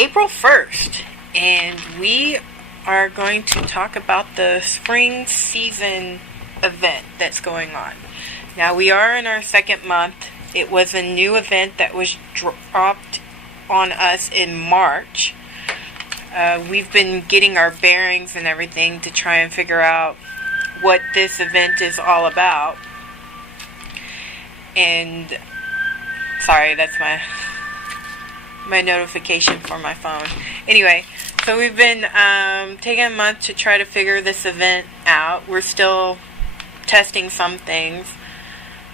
April 1st, and we are going to talk about the spring season event that's going on. Now, we are in our second month. It was a new event that was dropped on us in March. We've been getting our bearings and everything to try and figure out what this event is all about. And sorry, that's my notification for my phone. Anyway, so we've been taking a month to try to figure this event out. We're still testing some things.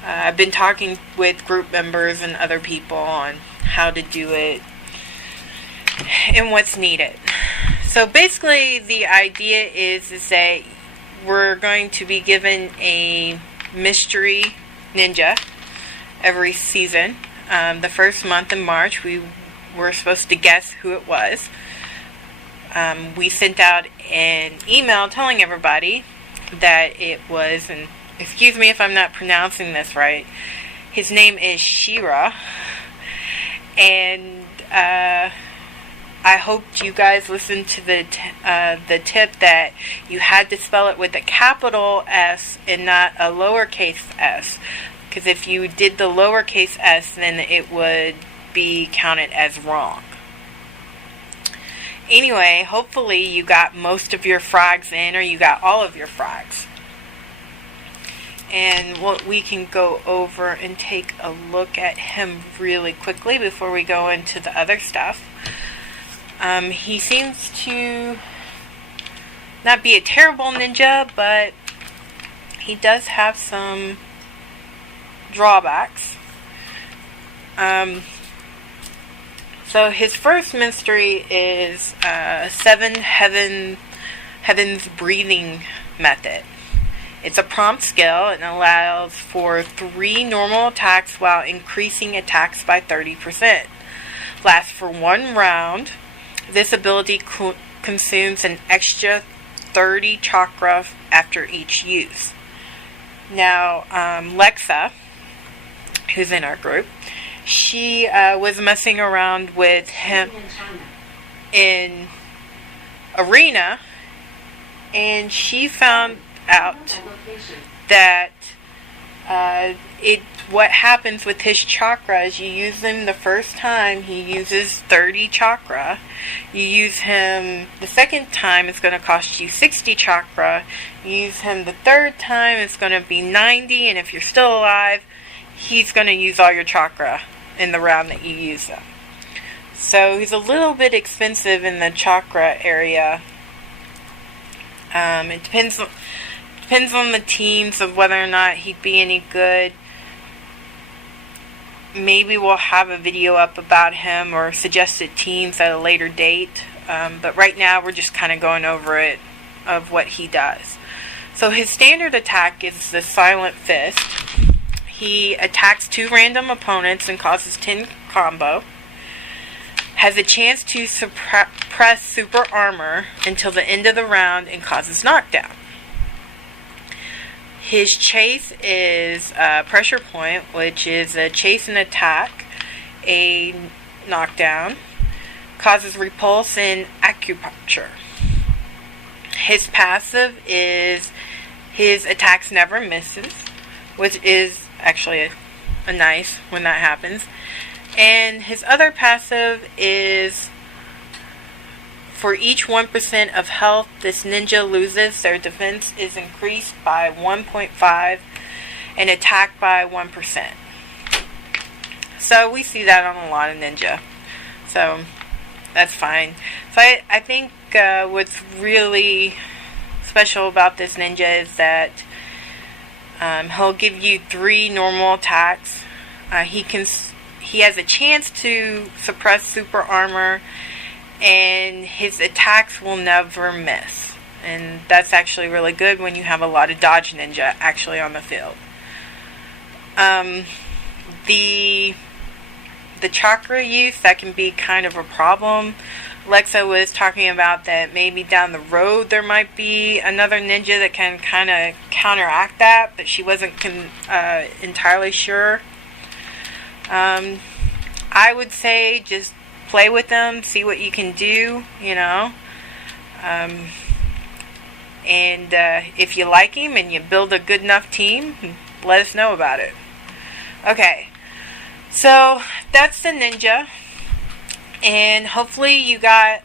I've been talking with group members and other people on how to do it and what's needed. So basically the idea is that we're going to be given a mystery ninja every season. The first month in March, we were supposed to guess who it was. We sent out an email telling everybody that it was, and excuse me if I'm not pronouncing this right, his name is Shira, and I hoped you guys listened to the tip that you had to spell it with a capital S and not a lowercase s, because if you did the lowercase s, then it would be counted as wrong. Anyway, hopefully you got most of your frags in, or you got all of your frags. And what we can go over and take a look at him really quickly before we go into the other stuff. He seems to not be a terrible ninja, but he does have some drawbacks. So his first mystery is 7 heavens breathing method. It's a prompt skill and allows for 3 normal attacks while increasing attacks by 30%. Lasts for 1 round. This ability consumes an extra 30 chakra after each use. Now, Lexa, who's in our group, she was messing around with him in Arena, and she found out that what happens with his chakra is you use him the first time, he uses 30 chakra. You use him the second time, it's going to cost you 60 chakra. You use him the third time, it's going to be 90, and if you're still alive, he's going to use all your chakra in the round that you use them. So he's a little bit expensive in the chakra area. It depends on the teams of whether or not he'd be any good. Maybe we'll have a video up about him or suggested teams at a later date. But right now we're just kind of going over it of what he does. So his standard attack is the Silent Fist. He attacks 2 random opponents and causes 10 combo. Has a chance to suppress super armor until the end of the round and causes knockdown. His chase is pressure point, which is a chase and attack, a knockdown, causes repulse and acupuncture. His passive is his attacks never misses, which is actually a nice when that happens. And his other passive is for each 1% of health this ninja loses, their defense is increased by 1.5 and attack by 1%. So we see that on a lot of ninja. So that's fine. So I think what's really special about this ninja is that he'll give you 3 normal attacks. He has a chance to suppress super armor, and his attacks will never miss. And that's actually really good when you have a lot of dodge ninja actually on the field. The chakra use, that can be kind of a problem. Lexa was talking about that maybe down the road there might be another ninja that can kind of counteract that, but she wasn't entirely sure. I would say just play with them, see what you can do, you know. And if you like him and you build a good enough team, let us know about it. Okay, so that's the ninja, and hopefully you got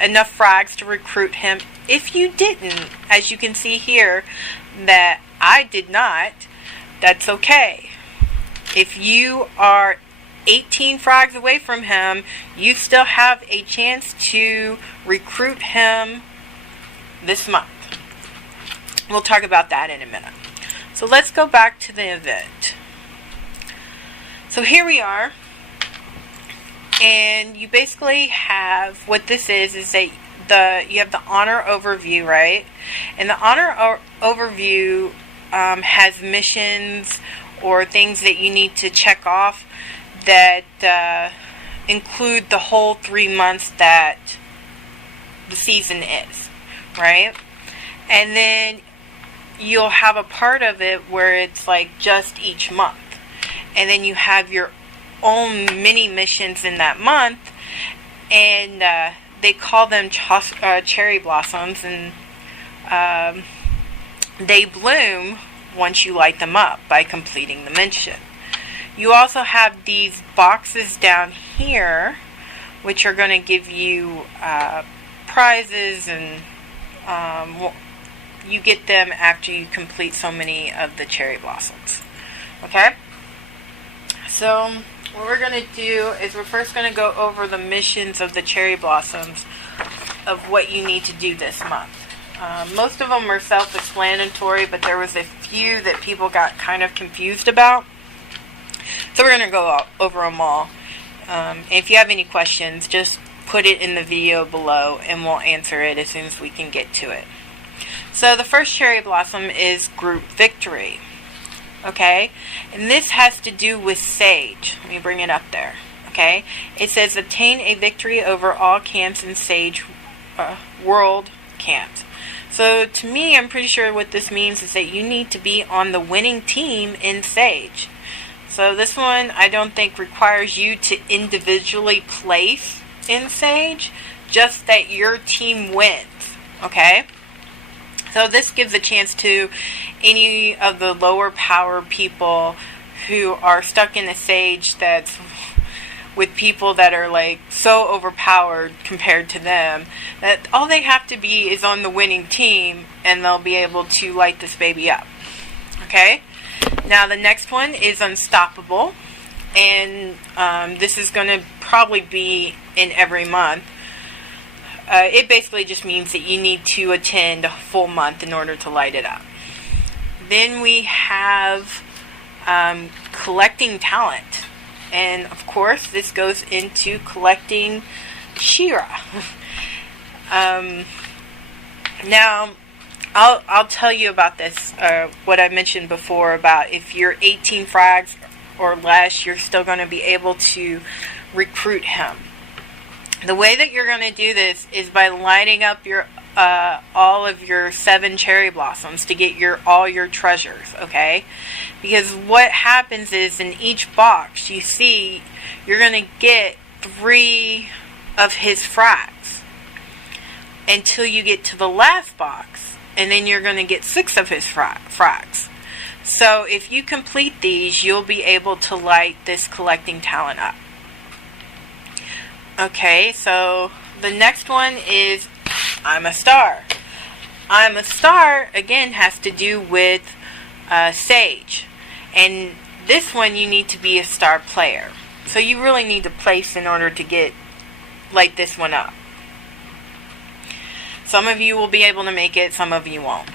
enough frags to recruit him. If you didn't, as you can see here, that I did not, that's okay. If you are 18 frags away from him, you still have a chance to recruit him this month. We'll talk about that in a minute. So let's go back to the event. So here we are, and you basically have, what this is that you have the honor overview, right? And the honor overview has missions or things that you need to check off that include the whole 3 months that the season is, right? And then you'll have a part of it where it's like just each month, and then you have your own mini missions in that month, and they call them cherry blossoms, and they bloom once you light them up by completing the mission. You also have these boxes down here, which are going to give you prizes, and you get them after you complete so many of the cherry blossoms. Okay? So what we're going to do is we're first going to go over the missions of the cherry blossoms of what you need to do this month. Most of them are self-explanatory, but there was a few that people got kind of confused about. So we're going to go over them all. If you have any questions, just put it in the video below and we'll answer it as soon as we can get to it. So the first cherry blossom is group victory. Okay? And this has to do with Sage. Let me bring it up there. Okay? It says obtain a victory over all camps in Sage world camps. So to me, I'm pretty sure what this means is that you need to be on the winning team in Sage. So this one I don't think requires you to individually place in Sage, just that your team wins. Okay? So this gives a chance to any of the lower power people who are stuck in a Sage that's with people that are like so overpowered compared to them, that all they have to be is on the winning team and they'll be able to light this baby up. Okay? Now the next one is unstoppable, and this is going to probably be in every month. It basically just means that you need to attend a full month in order to light it up. Then we have collecting talent. And of course, this goes into collecting Shira. Now, I'll tell you about this, what I mentioned before about if you're 18 frags or less, you're still going to be able to recruit him. The way that you're going to do this is by lighting up your all of your 7 cherry blossoms to get all your treasures, okay? Because what happens is in each box you see you're going to get 3 of his frags until you get to the last box, and then you're going to get 6 of his frags. So if you complete these, you'll be able to light this collecting talent up. Okay, so the next one is I'm a Star. I'm a Star, again, has to do with Sage. And this one you need to be a star player. So you really need to place in order to light this one up. Some of you will be able to make it, some of you won't.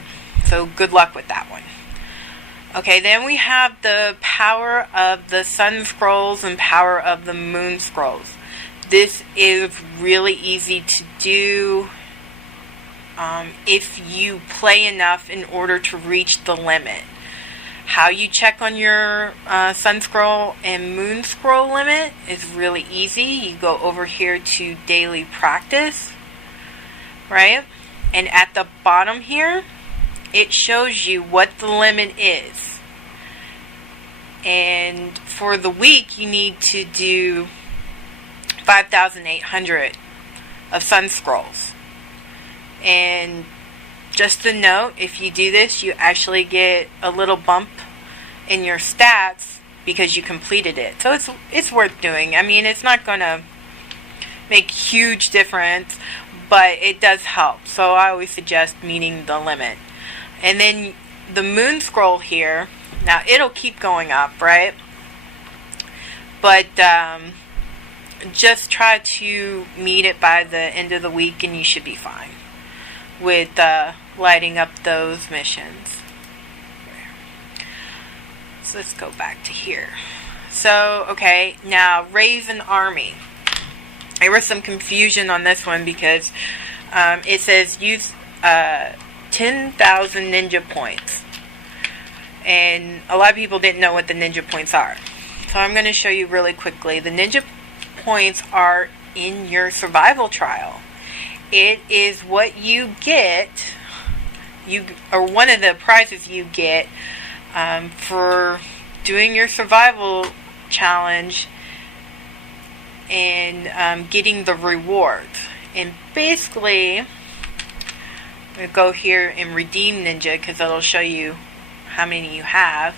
So good luck with that one. Okay, then we have the power of the Sun Scrolls and power of the Moon Scrolls. This is really easy to do if you play enough in order to reach the limit. How you check on your Sun Scroll and Moon Scroll limit is really easy. You go over here to daily practice, right? And at the bottom here, it shows you what the limit is. And for the week, you need to do 5,800 of sun scrolls. And just a note, if you do this, you actually get a little bump in your stats because you completed it. So it's worth doing. I mean, it's not going to make huge difference, but it does help. So I always suggest meeting the limit. And then the moon scroll here, now it'll keep going up, right? But just try to meet it by the end of the week and you should be fine with lighting up those missions. So let's go back to here. So, okay, now raise an army. There was some confusion on this one because it says use 10,000 ninja points. And a lot of people didn't know what the ninja points are. So I'm going to show you really quickly. The ninja points are in your survival trial. It is what you get, or one of the prizes you get for doing your survival challenge and getting the rewards. And basically, I'm going to go here and redeem ninja because it'll show you how many you have.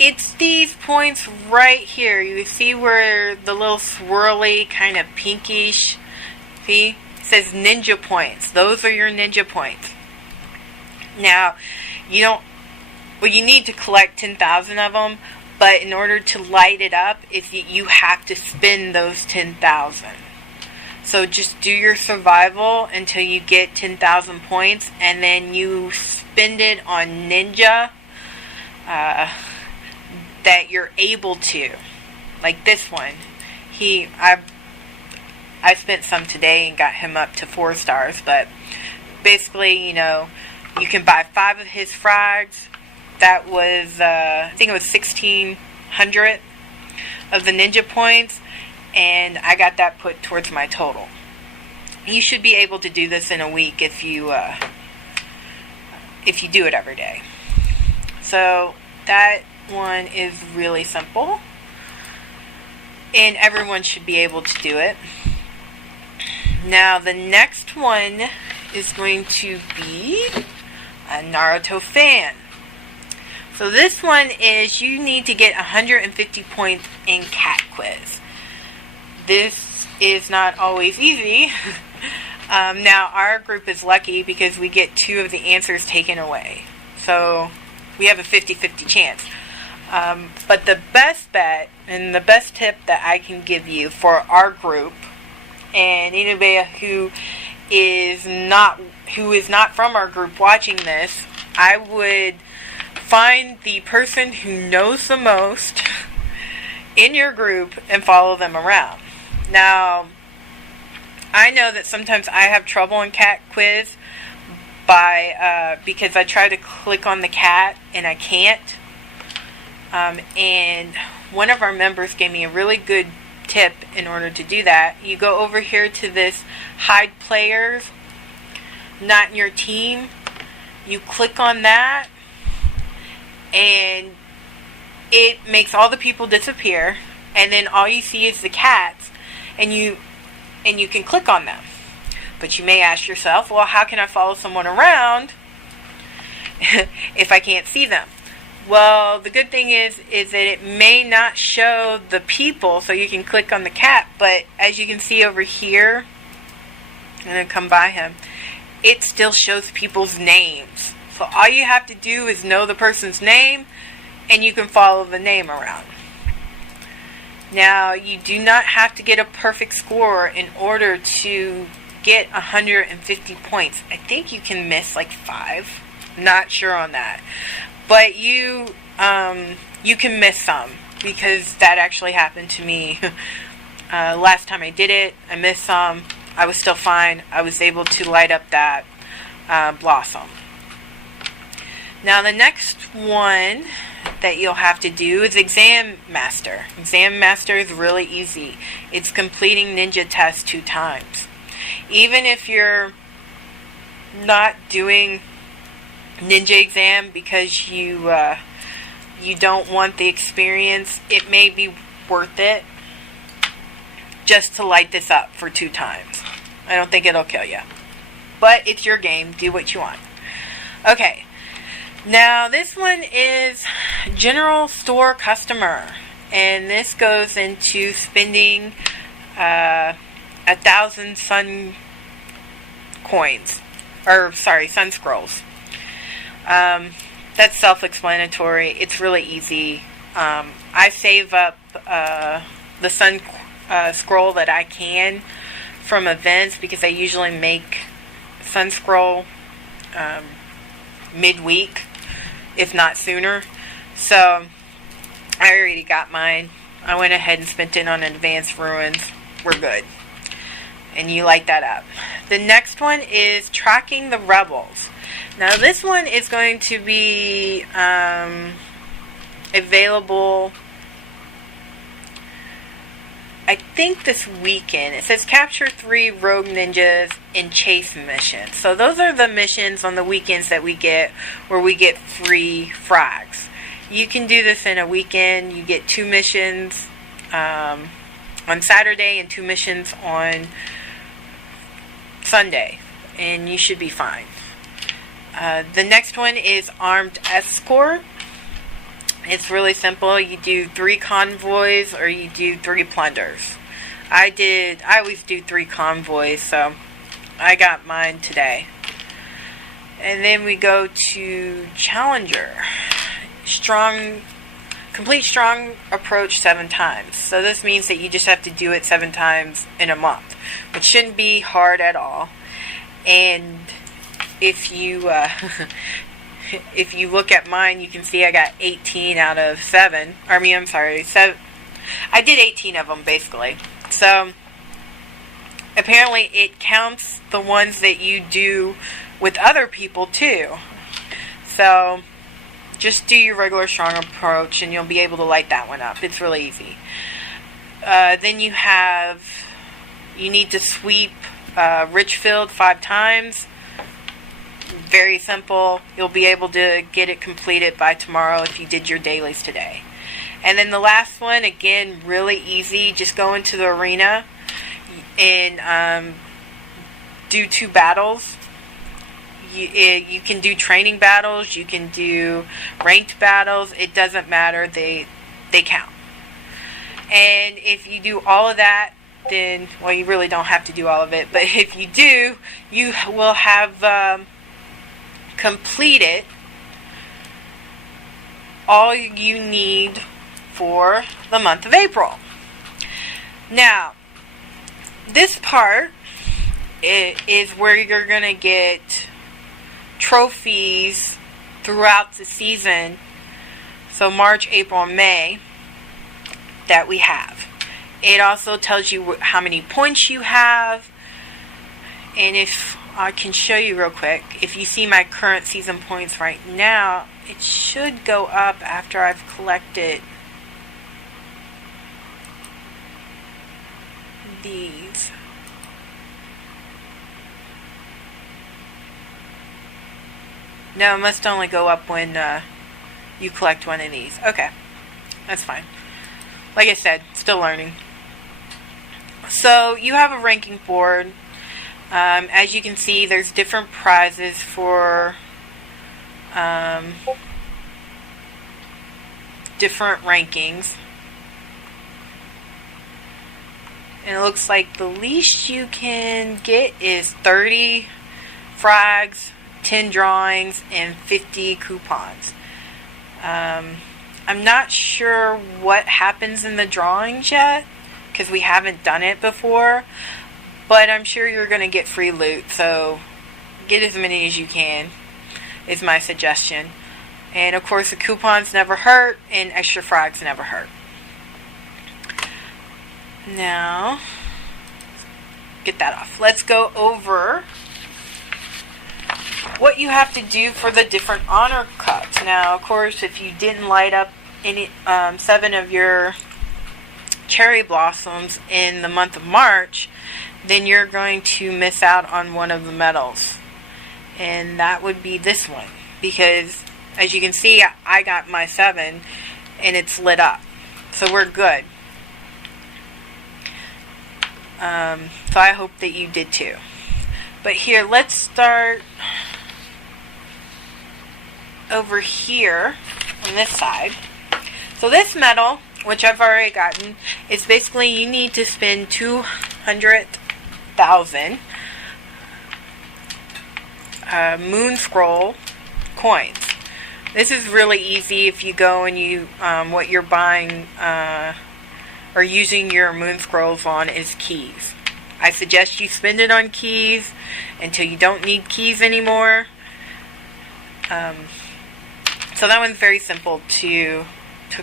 It's these points right here. You see where the little swirly kind of pinkish, see? It says ninja points. Those are your ninja points. Now, you need to collect 10,000 of them, but in order to light it up, you have to spend those 10,000. So just do your survival until you get 10,000 points, and then you spend it on ninja that you're able to. Like this one. I spent some today and got him up to 4 stars, but basically, you can buy 5 of his frags. That was, I think it was 1,600 of the ninja points, and I got that put towards my total. You should be able to do this in a week if you do it every day. So that one is really simple, and everyone should be able to do it. Now the next one is going to be a Naruto fan. So this one is you need to get 150 points in cat quiz. This is not always easy. Now our group is lucky because we get 2 of the answers taken away. So we have a 50-50 chance. But the best bet and the best tip that I can give you for our group, and anybody who is not from our group watching this, I would find the person who knows the most in your group and follow them around. Now, I know that sometimes I have trouble in cat quiz because I try to click on the cat and I can't. And one of our members gave me a really good tip in order to do that. You go over here to this hide players not in your team. You click on that and it makes all the people disappear, and then all you see is the cats, and you can click on them. But you may ask yourself, well, how can I follow someone around if I can't see them? Well, the good thing is that it may not show the people, so you can click on the cat, but as you can see over here, I'm going to come by him, it still shows people's names. So all you have to do is know the person's name, and you can follow the name around. Now, you do not have to get a perfect score in order to get 150 points. I think you can miss like 5. Not sure on that. But you can miss some, because that actually happened to me. Last time I did it, I missed some. I was still fine. I was able to light up that blossom. Now the next one that you'll have to do is Exam Master. Exam Master is really easy. It's completing ninja tests 2 times. Even if you're not doing ninja exam because you you don't want the experience, it may be worth it just to light this up for 2 times. I don't think it'll kill you. But it's your game. Do what you want. Okay. Now, this one is general store customer. And this goes into spending 1,000 sun coins. Or, sorry, sun scrolls. That's self-explanatory. It's really easy. I save up the sun scroll that I can from events because I usually make sun scroll midweek, if not sooner. So I already got mine. I went ahead and spent it on advanced ruins. We're good. And you light that up. The next one is tracking the rebels. Now this one is going to be available, I think, this weekend. It says capture 3 Rogue Ninjas in chase missions. So those are the missions on the weekends that we get, where we get free frags. You can do this in a weekend. You get 2 missions on Saturday and 2 missions on Sunday, and you should be fine. The next one is armed escort. It's really simple. You do 3 convoys or you do 3 plunders. I always do 3 convoys, so I got mine today. And then we go to Challenger. Complete strong approach 7 times. So this means that you just have to do it 7 times in a month, which shouldn't be hard at all. And if you if you look at mine, you can see I got 18 out of 7. I did 18 of them basically. So apparently it counts the ones that you do with other people too. So just do your regular strong approach and you'll be able to light that one up. It's really easy. Then you need to sweep Richfield 5 times. Very simple. You'll be able to get it completed by tomorrow if you did your dailies today. And then the last one, again, really easy. Just go into the arena and do 2 battles. You can do training battles. You can do ranked battles. It doesn't matter. They count. And if you do all of that, then, well, you really don't have to do all of it. But if you do, you will have completed all you need for the month of April. Now, this part is where you're going to get trophies throughout the season. So March, April, and May that we have. It also tells you how many points you have. And if I can show you real quick, if you see my current season points right now, it should go up after I've collected these. No, it must only go up when you collect one of these. Okay, that's fine. Like I said, still learning. So you have a ranking board. As you can see, there's different prizes for different rankings. And it looks like the least you can get is 30 frags, 10 drawings, and 50 coupons. I'm not sure what happens in the drawings yet, because we haven't done it before. But I'm sure you're going to get free loot, so get as many as you can, is my suggestion. And of course, the coupons never hurt, and extra frags never hurt. Now, get that off. Let's go over what you have to do for the different honor cuts. Now, of course, if you didn't light up any 7 of your cherry blossoms in the month of March, then you're going to miss out on one of the medals. And that would be this one. Because As you can see, I got my 7 and it's lit up. So we're good. So I hope that you did too. But here, let's start over here on this side. So this medal, which I've already gotten, is basically you need to spend 200,000 moon scroll coins. This is really easy if you go and you what you're buying or using your moon scrolls on is keys. I suggest you spend it on keys until you don't need keys anymore. So that one's very simple to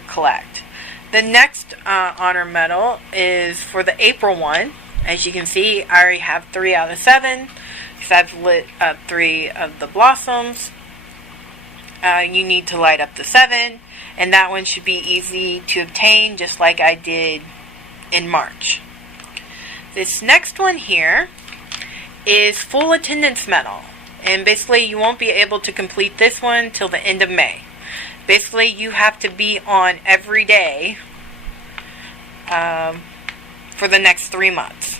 collect. The next honor medal is for the April one. As you can see, I already have 3 out of 7 because I've lit up 3 of the blossoms. You need to light up the 7, and that one should be easy to obtain, just like I did in March. This next one here is full attendance medal, and basically you won't be able to complete this one till the end of May. Basically, you have to be on every day for the next 3 months.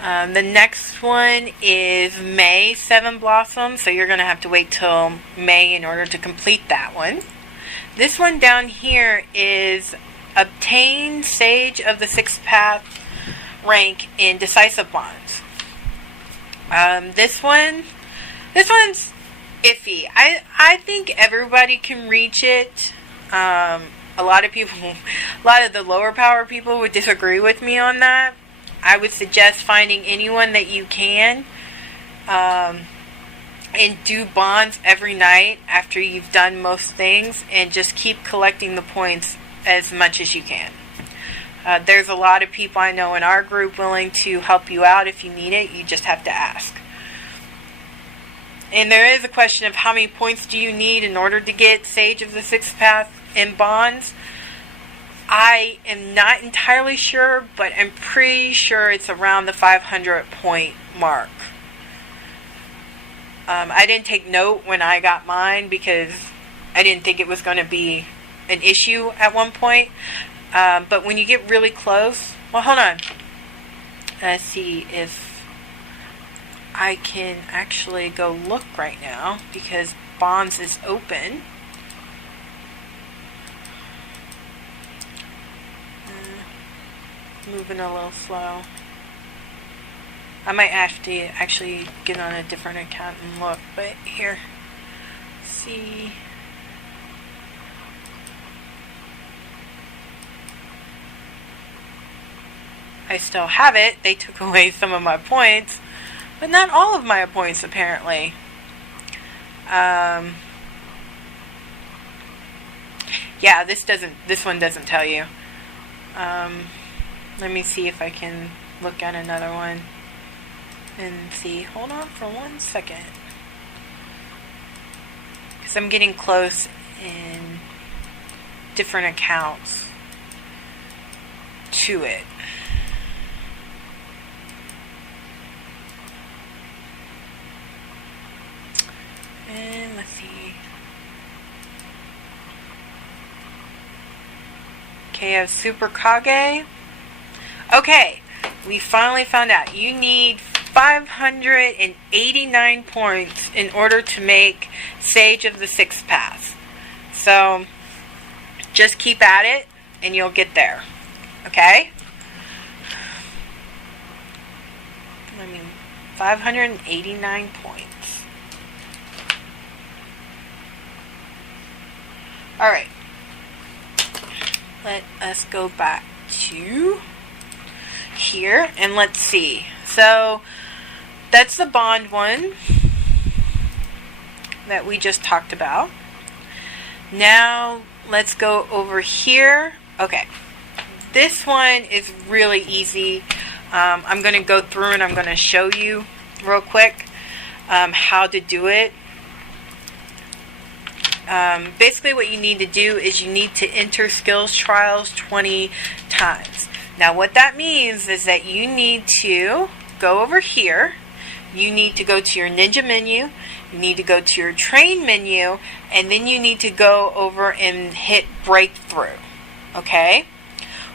The next one is May 7 blossoms, so you're going to have to wait till May in order to complete that one. This one down here is obtain Sage of the Sixth Path rank in Decisive Bonds. This one's iffy. I think everybody can reach it. A lot of the lower power people would disagree with me on that. I would suggest finding anyone that you can and do bonds every night after you've done most things, and just keep collecting the points as much as you can. There's a lot of people I know in our group willing to help you out if you need it. You just have to ask. And there is a question of how many points do you need in order to get Sage of the Sixth Path in bonds. I am not entirely sure, but I'm pretty sure it's around the 500 point mark. I didn't take note when I got mine because I didn't think it was going to be an issue at one point. But when you get really close, well, hold on. Let's see if I can actually go look right now because bonds is open. Moving a little slow. I might have to actually get on a different account and look, but here, see. I still have it. They took away some of my points, but not all of my points apparently. Yeah, this one doesn't tell you. Let me see if I can look at another one and see. Hold on for 1 second. Because I'm getting close in different accounts to it. And let's see. Okay, I have Super Kage. Okay, we finally found out. You need 589 points in order to make Sage of the Sixth Path. So, just keep at it, and you'll get there. Okay? 589 points. Alright. Let us go back to here and let's see. So that's the bond one that we just talked about. Now let's go over here. Okay, this one is really easy. I'm going to go through and I'm going to show you real quick how to do it. Basically what you need to do is you need to enter skills trials 20 times. Now what that means is that you need to go over here you need to go to your ninja menu, you need to go to your train menu, and then you need to go over and hit breakthrough. Okay?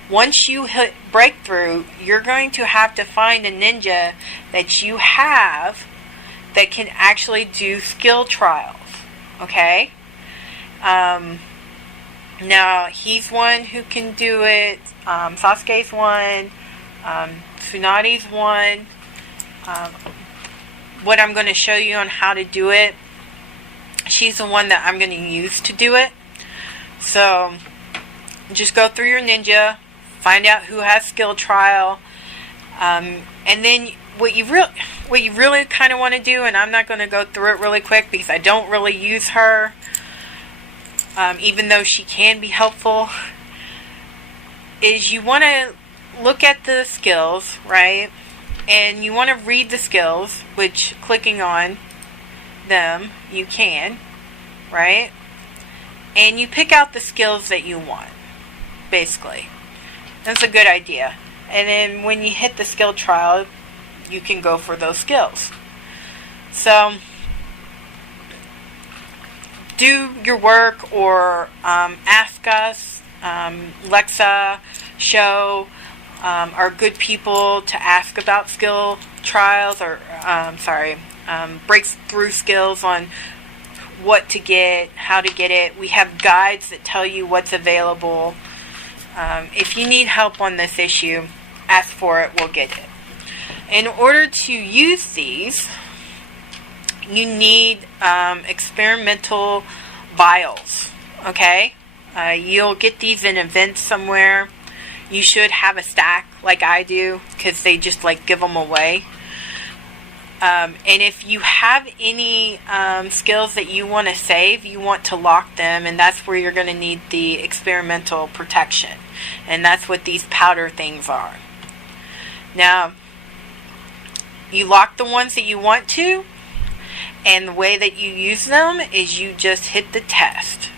Once you hit breakthrough, you're going to have to find a ninja that you have that can actually do skill trials. Okay? Now, he's one who can do it. Sasuke's one. Tsunade's one. What I'm going to show you on how to do it, she's the one that I'm going to use to do it. So, just go through your ninja, find out who has skill trial, and then what you really kind of want to do, and I'm not going to go through it really quick because I don't really use her, even though she can be helpful, is you want to look at the skills, right? And you want to read the skills, which clicking on them, you can, right? And you pick out the skills that you want, basically. That's a good idea. And then when you hit the skill trial, you can go for those skills. So, do your work, or ask us. Lexa, Show are good people to ask about skill trials, or breakthrough skills on what to get, how to get it. We have guides that tell you what's available. If you need help on this issue, ask for it, we'll get it. In order to use these, you need experimental vials, okay? You'll get these in events somewhere. You should have a stack like I do, because they just give them away. And if you have any skills that you want to save, you want to lock them, and that's where you're going to need the experimental protection. And that's what these powder things are. Now, you lock the ones that you want to, and the way that you use them is you just hit the test,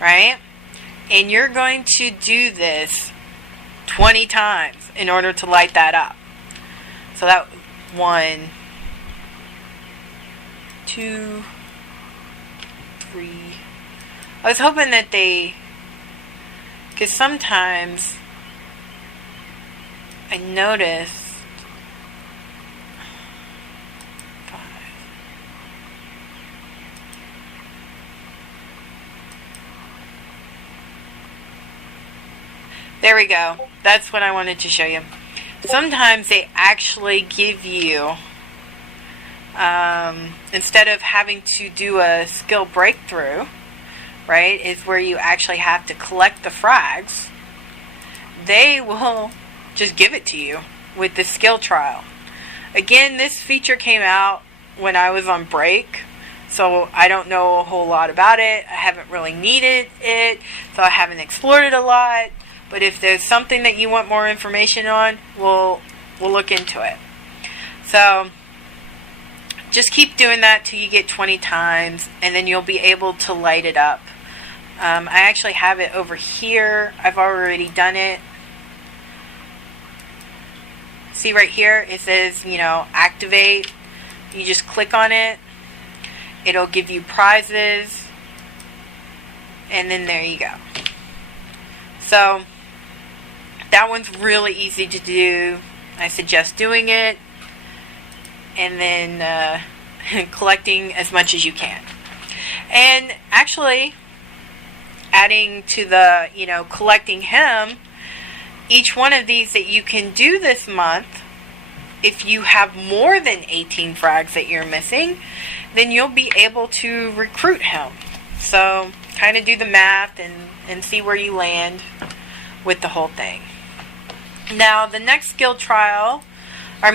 right? And you're going to do this 20 times in order to light that up. So that 1, 2, 3. I was hoping that because sometimes I noticed 5. There we go. That's what I wanted to show you. Sometimes they actually give you, instead of having to do a skill breakthrough, right, is where you actually have to collect the frags. They will just give it to you with the skill trial. Again, this feature came out when I was on break, so I don't know a whole lot about it. I haven't really needed it, so I haven't explored it a lot. But if there's something that you want more information on, we'll look into it. So just keep doing that till you get 20 times, and then you'll be able to light it up. I actually have it over here. I've already done it. See right here, it says, activate. You just click on it. It'll give you prizes. And then there you go. So, that one's really easy to do. I suggest doing it. And then collecting as much as you can. And actually, adding to the, collecting him, each one of these that you can do this month, if you have more than 18 frags that you're missing, then you'll be able to recruit him. So, kind of do the math and see where you land with the whole thing. Now, the next skill trial, the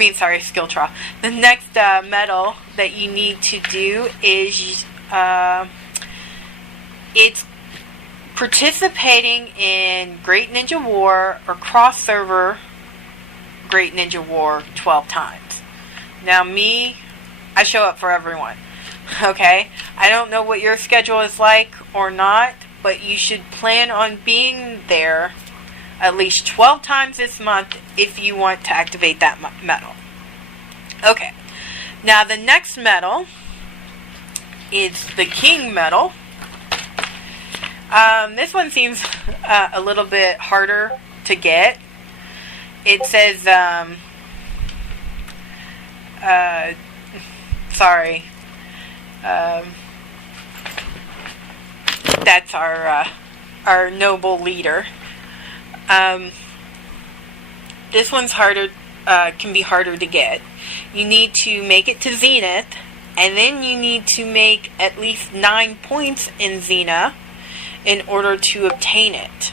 next medal that you need to do is, it's participating in Great Ninja War or cross-server Great Ninja War 12 times. Now, I show up for everyone. Okay? I don't know what your schedule is like or not, but you should plan on being there at least 12 times this month if you want to activate that medal. Okay. Now the next medal is the King medal. This one seems a little bit harder to get. It says, sorry, that's our noble leader. This one's harder, can be harder to get. You need to make it to Zenith, and then you need to make at least 9 points in Xena in order to obtain it.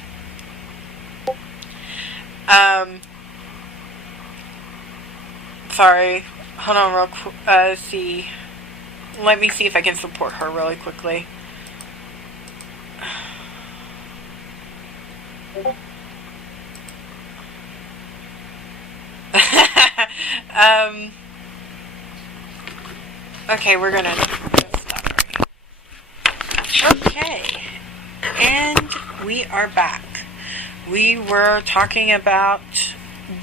Sorry, hold on real quick. See. Let me see if I can support her really quickly. Okay, we're gonna stop right. Okay, and we are back. We were talking about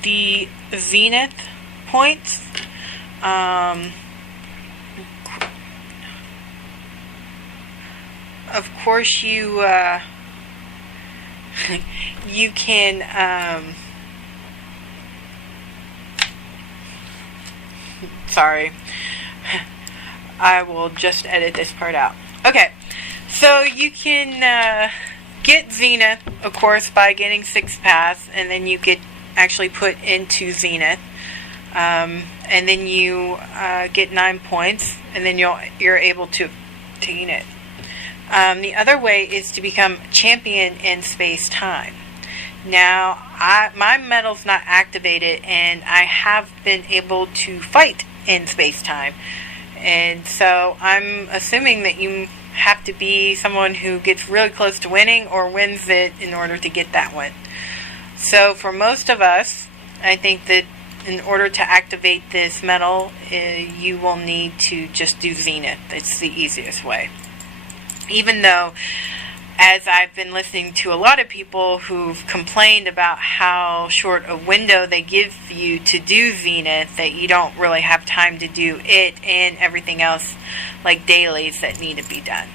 the Zenith points. Of course, you you can. Sorry, I will just edit this part out. Okay, so you can get Zenith, of course, by getting 6 paths, and then you get actually put into Zenith, and then you get 9 points, and then you're able to obtain it. The other way is to become champion in space-time. Now, my medal's not activated, and I have been able to fight in space-time. And so I'm assuming that you have to be someone who gets really close to winning or wins it in order to get that one. So for most of us, I think that in order to activate this medal, you will need to just do Zenith. It's the easiest way. Even though, as I've been listening to a lot of people who've complained about how short a window they give you to do Zenith, that you don't really have time to do it and everything else like dailies that need to be done.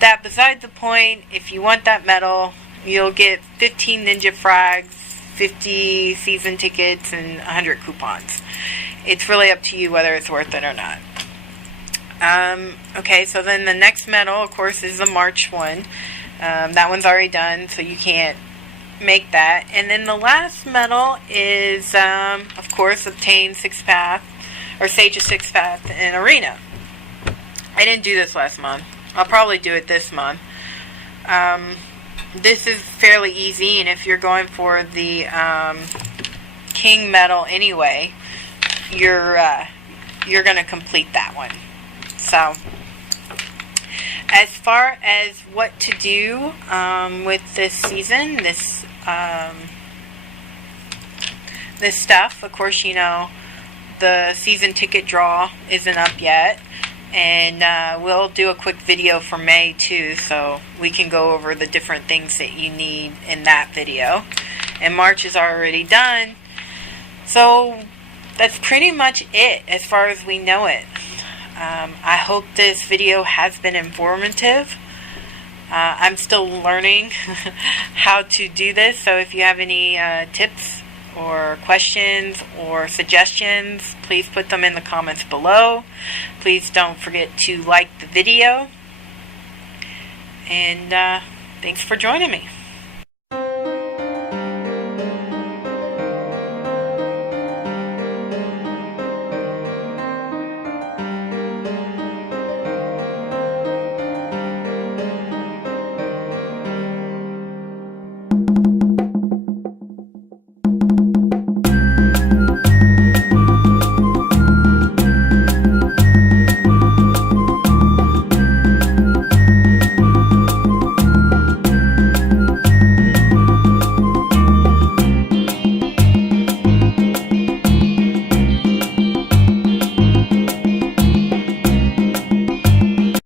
That beside the point, if you want that medal, you'll get 15 Ninja Frags, 50 season tickets, and 100 coupons. It's really up to you whether it's worth it or not. Okay, so then the next medal, of course, is the March one. That one's already done, so you can't make that. And then the last medal is, of course, obtain 6 path, or Sage of 6 path in Arena. I didn't do this last month. I'll probably do it this month. This is fairly easy, and if you're going for the King medal anyway, you're going to complete that one. So, as far as what to do with this season, this stuff, of course, you know, the season ticket draw isn't up yet, and we'll do a quick video for May too, so we can go over the different things that you need in that video. And March is already done, so that's pretty much it as far as we know it. I hope this video has been informative. I'm still learning how to do this, so if you have any tips or questions or suggestions, please put them in the comments below. Please don't forget to like the video. And thanks for joining me.